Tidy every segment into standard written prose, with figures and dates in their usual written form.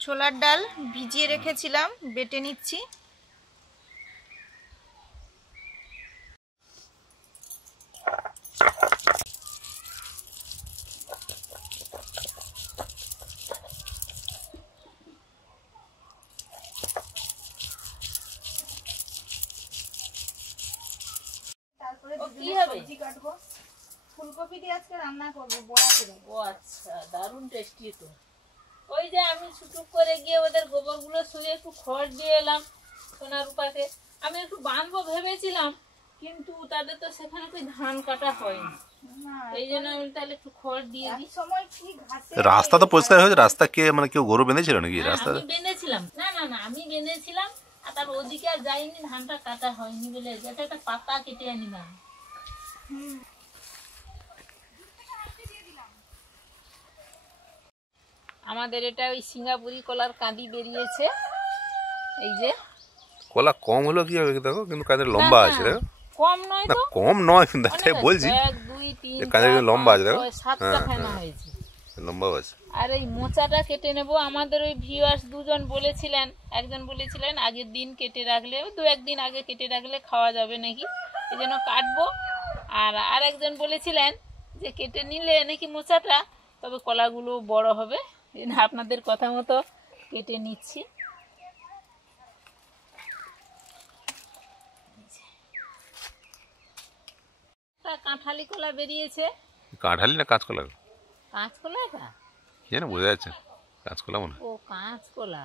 ছোলার ডাল ভিজিয়ে রেখেছিলাম, বেটে নিচ্ছি। তারপরে সবজি কাটবো, ফুলকপি দিয়ে আজকে রান্না করবো বড়া করে। ও আচ্ছা, দারুণ টেস্টি তো। ওই যে আমি ছুটুক করে গিয়ে ওদের গোবরগুলো শুয়ে একটু খড় দিয়ে এলাম সোনা রূপাকে। আমি একটু বাঁধবো ভেবেছিলাম, কিন্তু তাদের তো সেখানে કોઈ ধান কাটা হয়নি, এই জন্য আমি তাহলে একটু খড় দিয়ে দিই। রাস্তা তো পরিষ্কার হয়েছে। রাস্তা কে মানে কেউ গরু বেঁধেছিল নাকি রাস্তা? আমি বেঁধেছিলাম, না না না আমি বেঁধেছিলাম, আর তার ওদিকে আর যাইনি, ধানটা কাটা হয়নি বলে যেটা একটা পাতা কেটে আনিলাম। আমাদের এটা ওই সিঙ্গাপুরি কলার কাঁদি বেরিয়েছে, এই যে। কলা কম হলো কি হবে দেখো, কিন্তু কাঁদের লম্বা আছে দেখো। কম নয় তো, কম নয় কিন্তু তাই বলছি, 1 2 3 কাঁদের লম্বা আছে দেখো, 7টা ফেনা হয়েছে, লম্বা আছে। আর এই মোচাটা কেটে নেব। আমাদের ওই ভিউয়ার্স দুজন বলেছিলেন, একজন বলেছিলেন আগের দিন কেটে রাখলে, 2-1 দিন আগে কেটে রাখলে খাওয়া যাবে নাকি, এই জন্য কাটবো। আর আরেকজন বলেছিলেন যে কেটে নিলে নাকি মোচাটা, তবে কলাগুলো বড় হবে, এই জন্য আপনাদের কথা মতো কেটে নিচ্ছি। কাঁঠালি কলা বেরিয়েছে। কাঁঠালি না কাঁচকলা? কাঁচকলাটা জানো, বোঝা যাচ্ছে কাঁচকলা মনে। ও কাঁচকলা,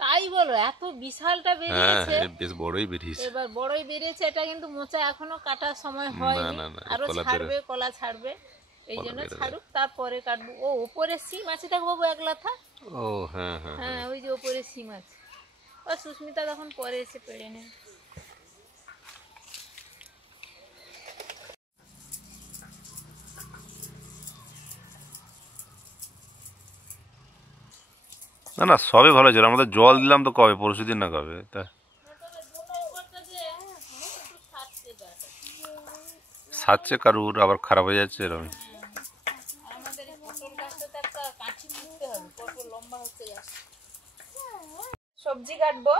তাই বলো, এত বিশালটা বেরিয়েছে। হ্যাঁ, বেশ বড়ই বেরিয়েছে, এবার বড়ই বেরিয়েছে। এটা কিন্তু মোচা এখনো কাটার সময় হয়নি, আরো ছাড়বে, কলা ছাড়বে, এই জন্য ছাড়ুক, তারপরে কাটবো। ও উপরে সিম আছে দেখো বাবু, এক লাথা। ও হ্যাঁ হ্যাঁ হ্যাঁ, ওই যে উপরে সিম আছে। ও সুস্মিতা তখন পরে এসে পেড়ে নেবে। না না, সবই ভালো ছিল। আমাদের জল দিলাম তো কবে, পরশুদিন না কবে, তা সাচ্ছে কারুর আবার খারাপ হয়ে যাচ্ছে এরকম। সবজি কাটবো।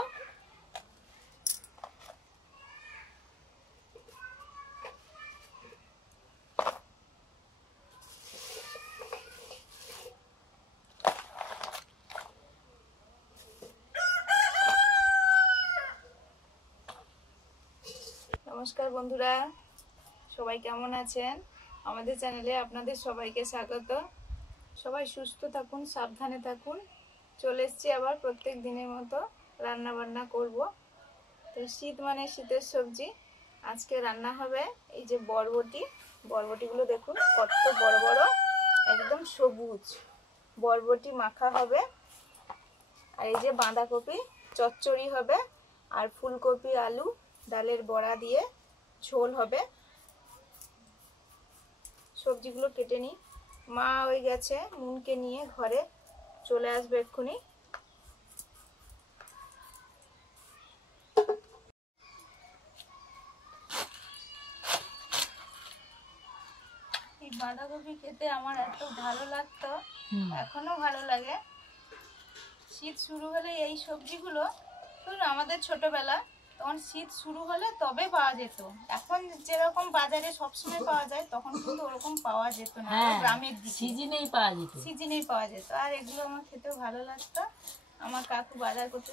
নমস্কার বন্ধুরা, সবাই কেমন আছেন? আমাদের চ্যানেলে আপনাদের সবাইকে স্বাগত। সবাই সুস্থ থাকুন, সাবধানে থাকুন। চলে এসেছি আবার প্রত্যেক দিনের মতো রান্না বান্না করব। তো শীত মানে শীতের সবজি, আজকে রান্না হবে এই যে বরবটি। বরবটিগুলো দেখুন কত বড় বড়, একদম সবুজ। বরবটি মাখা হবে, আর এই যে বাঁধাকপি চচ্চড়ি হবে, আর ফুলকপি আলু ডালের বড়া দিয়ে ঝোল হবে। সবজিগুলো কেটে নিই। মা ওই গেছে মুনকে নিয়ে ঘরে, চলে আসবে এক্ষুনি। এই বাঁধাকপি খেতে আমার এত ভালো লাগতো, এখনো ভালো লাগে। শীত শুরু হলে এই সবজিগুলো, ধরুন আমাদের ছোটবেলা তখন শীত শুরু হলে তবে পাওয়া যেত। এখন যেরকম বাজারে সবসময় পাওয়া যায়, তখন কিন্তু ওরকম পাওয়া যেত না। গ্রামের দিকে সিজনেই পাওয়া যেত, সিজনেই পাওয়া যেত। আর এগুলো আমার খেতেও ভালো লাগতো। আমার কাকু বাজার করতে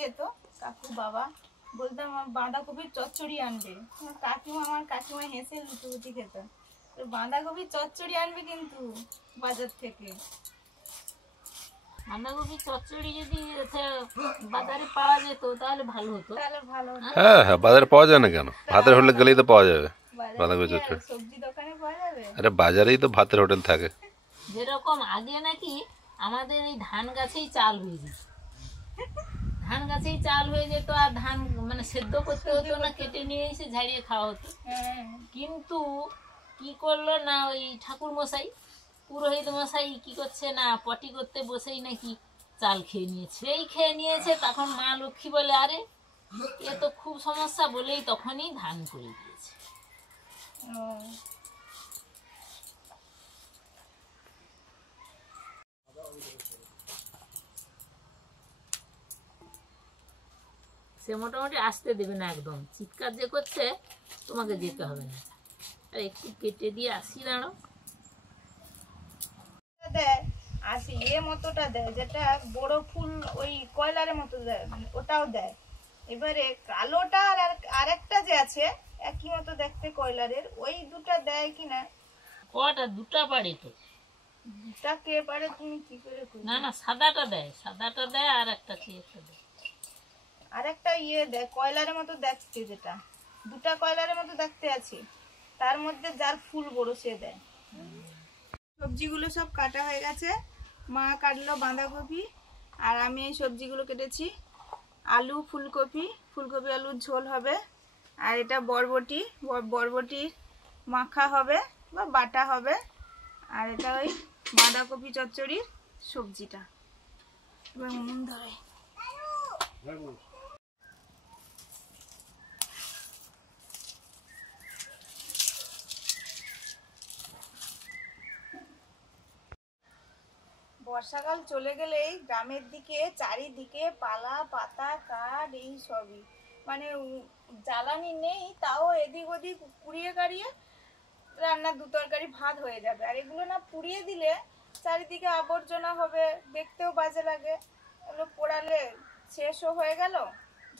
যেত, কাকু বাবা বলতাম আমার বাঁধাকপির চচ্চড়ি আনবে। আমার কাকিমা হেসে লুচি খেত। বাঁধাকপির চচ্চড়ি আনবে কিন্তু বাজার থেকে। বাঁধাকপি চচ্চড়ি যদি বাজারে পাওয়া যেত তাহলে ভালো হতো। হ্যাঁ হ্যাঁ, বাজারে পাওয়া যায় না কেন? ভাতের হোটেল গেলেই তো পাওয়া যাবে বাঁধাকপি চচ্চড়ি। সবজি দোকানে পাওয়া যাবে। আরে বাজারেই তো ভাতের হোটেল থাকে। যেরকম আগে নাকি আমাদের এই ধান গাছেই চাল হয়ে যেত, ধান গাছেই চাল হয়ে যেত, আর ধান মানে সেদ্ধ করতে হতো না, কেটে নিয়ে এসে ঝাড়িয়ে খাওয়া হতো। কিন্তু কি করলো না, ওই ঠাকুর মশাই, পুরোহিত মশাই কি করছে না, পটি করতে বসেই নাকি চাল খেয়ে নিয়েছে। এই খেয়ে নিয়েছে, তখন মা লক্ষ্মী বলে, আরে এ তো খুব সমস্যা বলেই তখনই ধান করে দিয়েছে। ও, সে মোটামুটি আসতে দেবে না, একদম চিৎকার যে করছে তোমাকে যেতে হবে না। আর একটু কেটে দিয়ে আসি দাঁড়ো। দেয় আর মতোটা দেয়, যেটা বড় ফুল ওই কয়লারের মতো দেয়, মানে ওটাও দেয়। এবারে কালোটা আর আরেকটা যে আছে একই মতো দেখতে কয়লারের, ওই দুটা দেয় কিনা। কটা দুটা পারে তো। দুটা কে পারে তুমি কি করে করবে? না না, সাদাটা দেয় আর একটা কি একটা দেয়। আরেকটা দেয় কয়লারের মতো দেখতে, যেটা দুটা কয়লারের মতো দেখতে আছে, তার মধ্যে যার ফুল বড় সে দেয়। সবজিগুলো সব কাটা হয়ে গেছে, মা কাটলো বাঁধাকপি, আর আমি এই সবজিগুলো কেটেছি। আলু, ফুলকপি আলুর ঝোল হবে, আর এটা বরবটি, বরবটির মাখা হবে বা বাটা হবে, আর এটা ওই বাঁধাকপি চচ্চড়ির সবজিটা। এবার উনুন ধরে বর্ষাকাল চলে গেলেই গ্রামের দিকে চারিদিকে পালা পাতা কাঠ এই সবই, মানে জ্বালানি নেই, তাও এদিক ওদিক পুড়িয়ে কাড়িয়ে রান্নার দু তরকারি ভাত হয়ে যাবে। আর এগুলো না পুড়িয়ে দিলে চারিদিকে আবর্জনা হবে, দেখতেও বাজে লাগে। এগুলো পোড়ালে শেষও হয়ে গেল,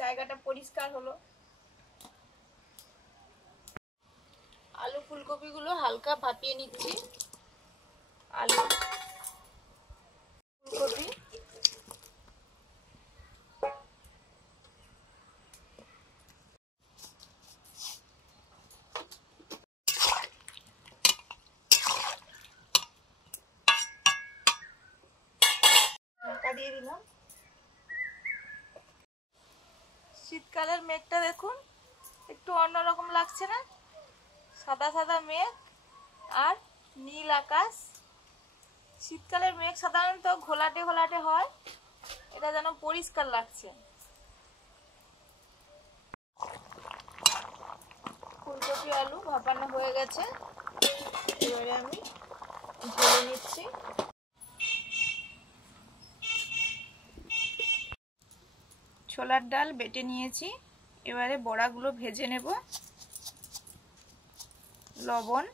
জায়গাটা পরিষ্কার হলো। আলু ফুলকপিগুলো হালকা ভাপিয়ে নিচ্ছি। আলু ফুলকপি ঢাকা দিয়ে দিলাম। শীতকালের মেঘটা দেখুন, একটু অন্যরকম লাগছে না? সাদা সাদা মেঘ আর নীল আকাশ। শীতকালের মেঘ সাধারণত ঘোলাটে ঘোলাটে হয়, এটা যেন পরিষ্কার লাগছে। ফুলকপি আলু ভাপানো হয়ে গেছে, এবারে আমি ঢেলে নিচ্ছি। ছোলার ডাল বেটে নিয়েছি, এবারে বড়াগুলো ভেজে নেব। লবণ,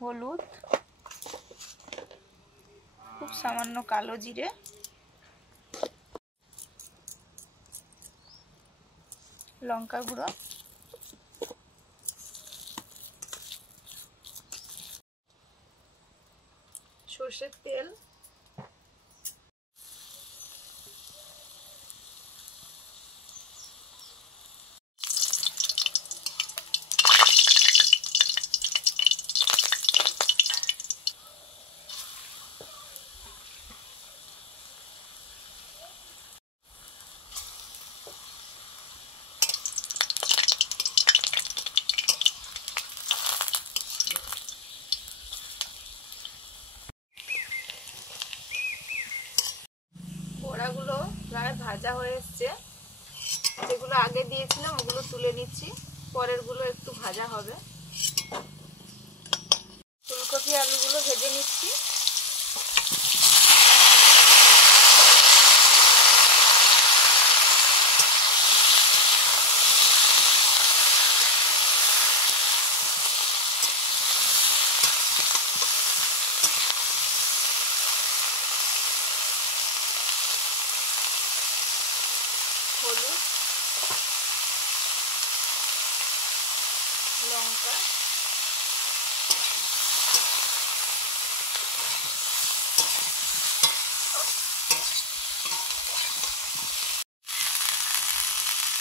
হলুদ, খুব সামান্য কালো জিরে, লঙ্কা গুঁড়ো, সর্ষের তেল, বড়াগুলো প্রায় ভাজা হয়ে এসছে। যেগুলো আগে দিয়েছিলাম ওগুলো তুলে নিচ্ছি, পরের গুলো একটু ভাজা হবে। ফুলকপি আলুগুলো ভেজে নিচ্ছি। হলুদ, লঙ্কা,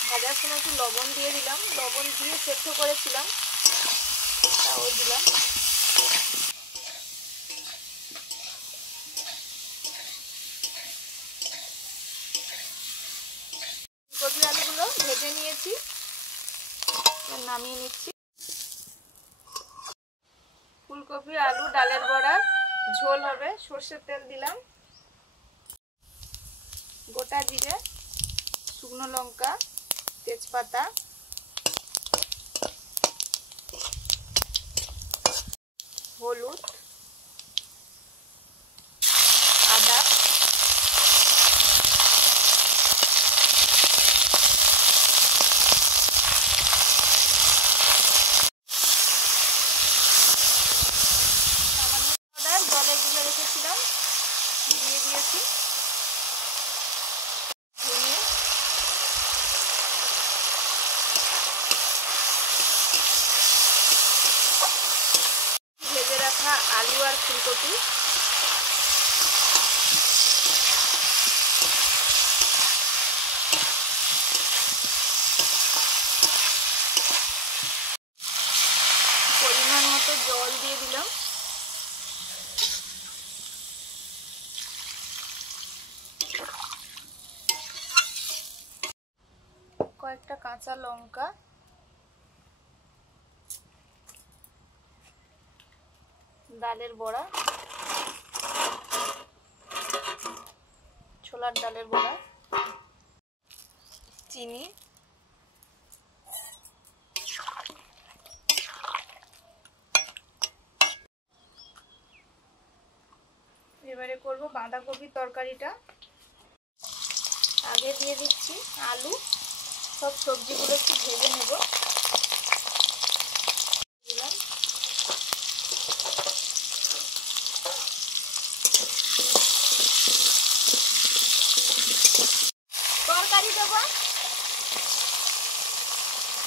ভাজার সময় একটু লবণ দিয়ে দিলাম, লবণ দিয়ে সেদ্ধ করেছিলাম তাও দিলাম। ফুলকপি আলুগুলো ভেজে নিয়েছি, নামিয়ে নিচ্ছি। ফুলকপি আলু ডালের বড়া ঝোল হবে, সর্ষের তেল দিলাম, গোটা জিরে, শুকনো লঙ্কা, তেজপাতা, হলুদ, আদা, জলে গুলে রেখেছিলাম দিয়ে দিয়েছি। ভেজে রাখা আলু আর ফুলকপি, পরিমাণ মতো জল দিয়ে দিলাম। কয়েকটা কাঁচা লঙ্কা, ডালের বড়া, ছোলার ডালের বড়া, চিনি, এবারে করব বাঁধাকপির তরকারিটা। আগে দিয়ে দিচ্ছি আলু, সব সবজিগুলো একটু ভেজে নেব। দিলাম তরকারি দেব,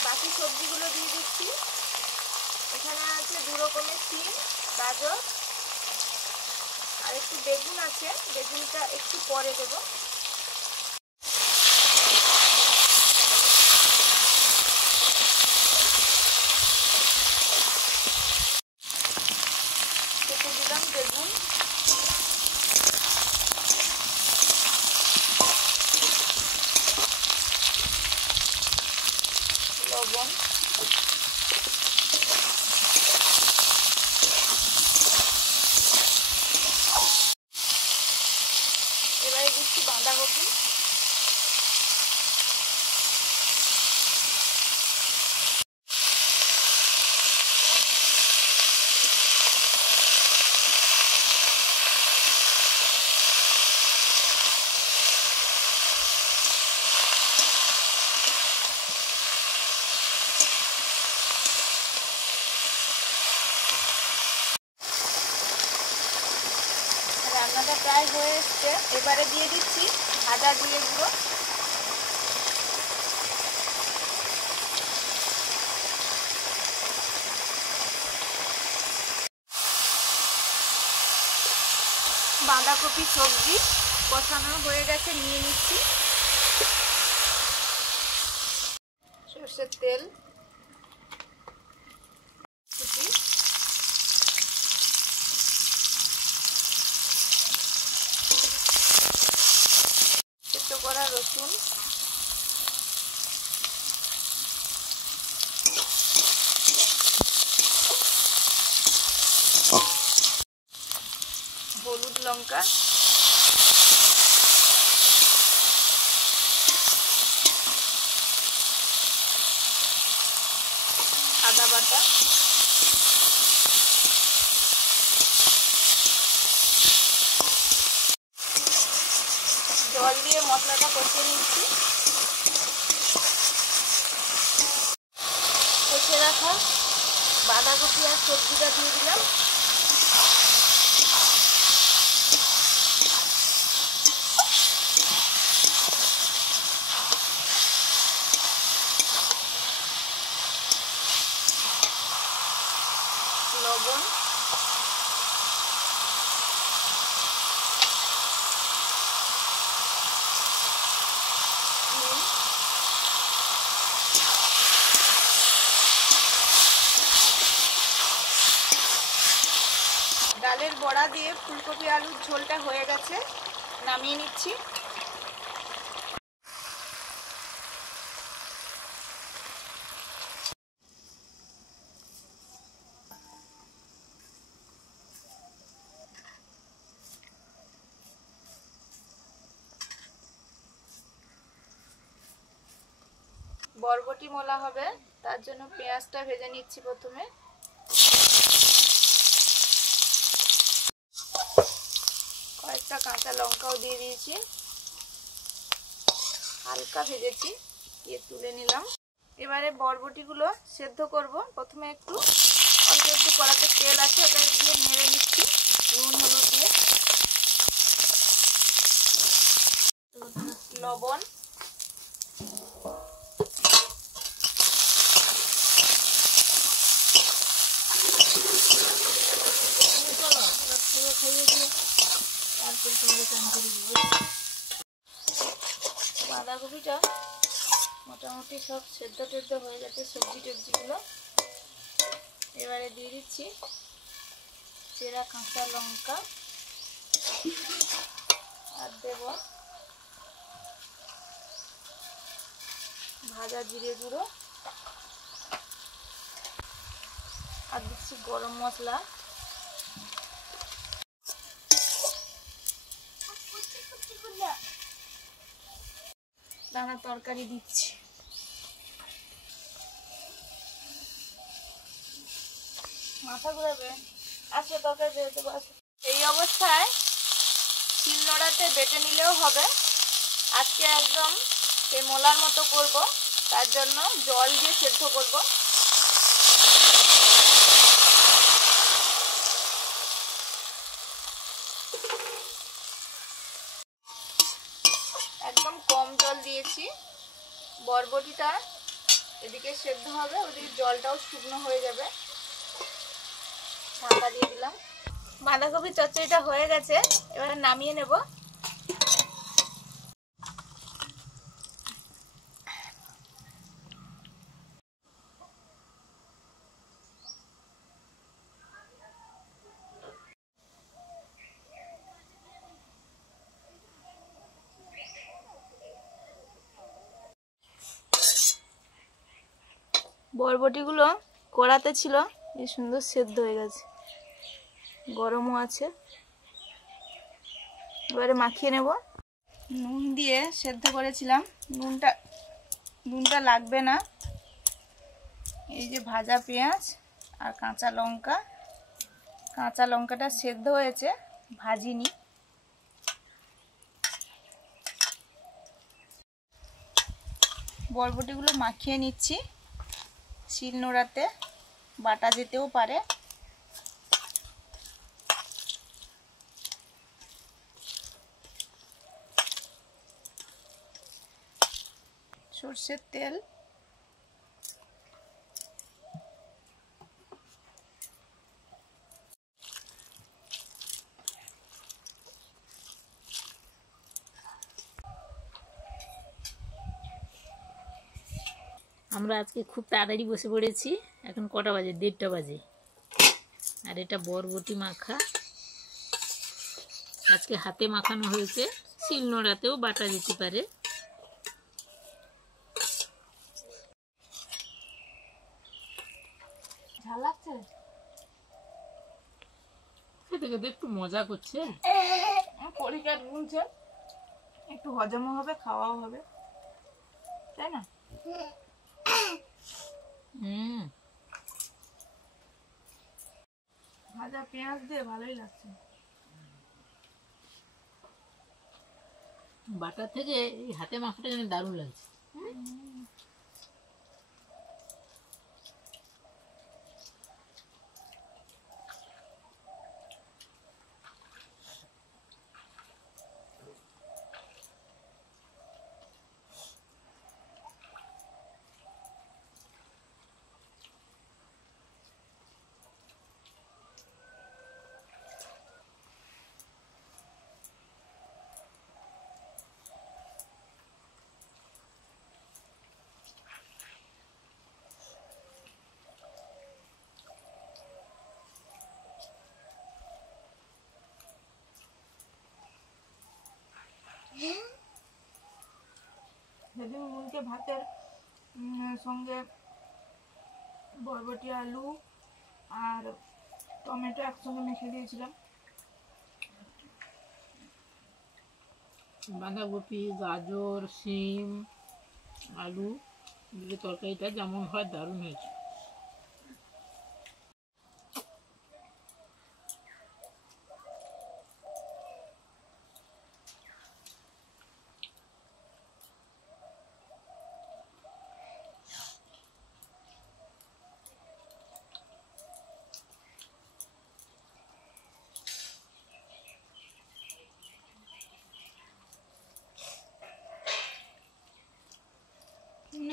বাকি সবজিগুলো দিয়ে দিচ্ছি। এখানে আছে 2 রকমের সিম, গাজর আর একটু বেগুন আছে, বেগুনটা একটু পরে দেব। কেটে দিলাম বেগুন, লবণ, এবারে দিচ্ছি বাঁধাকপি, রান্নাটা প্রায় হয়ে এসছে। এবারে দিয়ে দিচ্ছি ভাজা জিরে গুঁড়ো, বাঁধাকপি সবজি কষানো হয়ে গেছে, নিয়ে নিচ্ছি। সরষের তেল কুচি, সেদ্ধ করা রসুন, হলুদ, লঙ্কা, আদা বাটা, জল দিয়ে মশলাটা কষিয়ে নিচ্ছি। কষে রাখা বাঁধাকপি আর সবজিটা দিয়ে দিলাম। লবণ, নুন, ডালের বড়া দিয়ে ফুলকপি আলুর ঝোলটা হয়ে গেছে, নামিয়ে নিচ্ছি। বরবটি মোলা হবে, তার জন্য পেঁয়াজটা ভেজে নিচ্ছি প্রথমে। কয়েকটা কাঁচা লঙ্কাও দিয়ে দিয়েছি, হালকা ভেজেছি, দিয়ে তুলে নিলাম। এবারে বরবটিগুলো সেদ্ধ করব। প্রথমে একটু অল্প একটু কড়াতে তেল আছে, ওটা দিয়ে নেড়ে নিচ্ছি নুন হলুদ দিয়ে। লবণ, বাঁধাকপিটা মোটামুটি সব সেদ্ধ টেদ্ধ হয়ে গেছে, সবজি টবজিগুলো। এবারে দিয়ে দিচ্ছি চেরা কাঁচা লঙ্কা, আর দেব ভাজা জিরে গুঁড়ো, আর দিচ্ছি গরম মশলা। দানা তরকারি দিচ্ছি। মাথা ঘুরাবে, আসলে তরকারি দিয়ে দেবো। এই অবস্থায় শিলনোড়াতে বেটে নিলেও হবে। আজকে একদম সেই মোলার মতো করব, তার জন্য জল দিয়ে সেদ্ধ করব। একদম কম জল দিয়েছি। বরবটিটা এদিকে সেদ্ধ হবে, ওদিকে জলটাও শুকনো হয়ে যাবে। ঢাকা দিয়ে দিলাম। বাঁধাকপির চচ্চড়িটা হয়ে গেছে, এবারে নামিয়ে নেব। বরবটিগুলো কড়াতে ছিল, এই সুন্দর সেদ্ধ হয়ে গেছে, গরমও আছে। এবারে মাখিয়ে নেব। নুন দিয়ে সেদ্ধ করেছিলাম, নুনটা লাগবে না। এই যে ভাজা পেঁয়াজ আর কাঁচা লঙ্কাটা সেদ্ধ হয়েছে, ভাজিনি। বরবটিগুলো মাখিয়ে নিচ্ছি। শিলনোড়াতে বাটা যেতেও পারে। সরষের তেল, আমরা আজকে খুব তাড়াতাড়ি বসে পড়েছি। এখন কটা বাজে? 1:30 বাজে। আর এটা বরবটি মাখা, আজকে হাতে মাখানো হয়েছে, শিলনোড়াতেও বাটা যেতে পারে। ঝাল লাগছে, খেতে খেতে একটু মজা করছে। পরিকার গুলছে, একটু হজমও হবে, খাওয়াও হবে, তাই না? ভাজা পেঁয়াজ দিয়ে ভালোই লাগছে। বাটার থেকে এই হাতে মাখাটা যেন দারুণ লাগছে। সেদিন মুনকে ভাতের সঙ্গে বরবটি আলু আর টমেটো একসঙ্গে মেখে দিয়েছিলাম। বাঁধাকপি, গাজর, শিম, আলু এই তরকারিটা যেমন হয় দারুণ হয়েছে।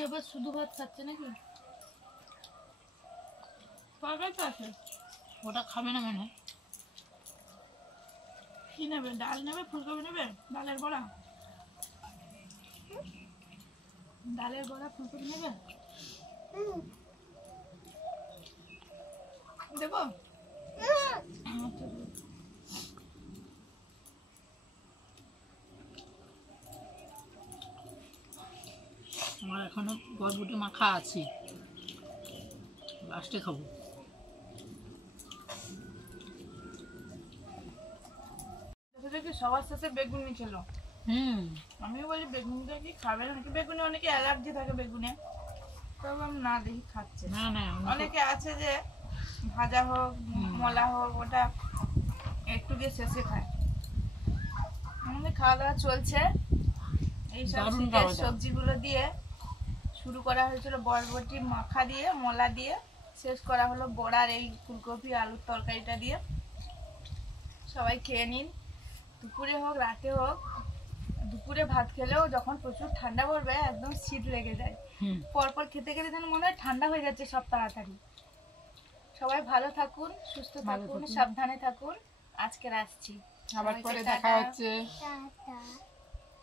এবার শুধু ভাত খাচ্ছে নাকি? তরকারি তো আছে, ওটা খাবে না মনে হয়। কি নেবে? ডাল নেবে, ফুলকপি নেবে, ডালের বড়া? ডালের বড়া ফুলকপি নেবে? দেবো? আমার এখনো বরবটি মাখা আছে, লাস্টে খাবো। কি সবার সাথে বেগুনি ছিল। আমিও বলি বেগুনিটা কি খাবে নাকি, বেগুনি অনেকে অ্যালার্জি থাকে বেগুনে, তবে আমি না দেখি খাচ্ছে। না না, অনেকে আছে যে ভাজা হোক মলা হোক ওটা একটু দিয়ে শেষে খায়। আমাদের খাওয়া দাওয়া চলছে, এইসব দারুণ শীতের খাওয়া দাওয়া। সবজিগুলো দিয়ে শুরু করা হয়েছিল বরবটি মাখা দিয়ে মলা দিয়ে, শেষ করা হলো বড়ার এই ফুলকপি আলুর তরকারিটা দিয়ে। সবাই খেয়ে নিন, দুপুরে হোক রাতে হোক। দুপুরে ভাত খেলেও যখন প্রচুর ঠান্ডা পড়বে একদম শীত লেগে যায়, পরপর খেতে খেতে যেন মনে হয় ঠান্ডা হয়ে যাচ্ছে সব তাড়াতাড়ি। সবাই ভালো থাকুন, সুস্থ থাকুন, সাবধানে থাকুন। আজকে আসছি, আবার পরে দেখা হচ্ছে।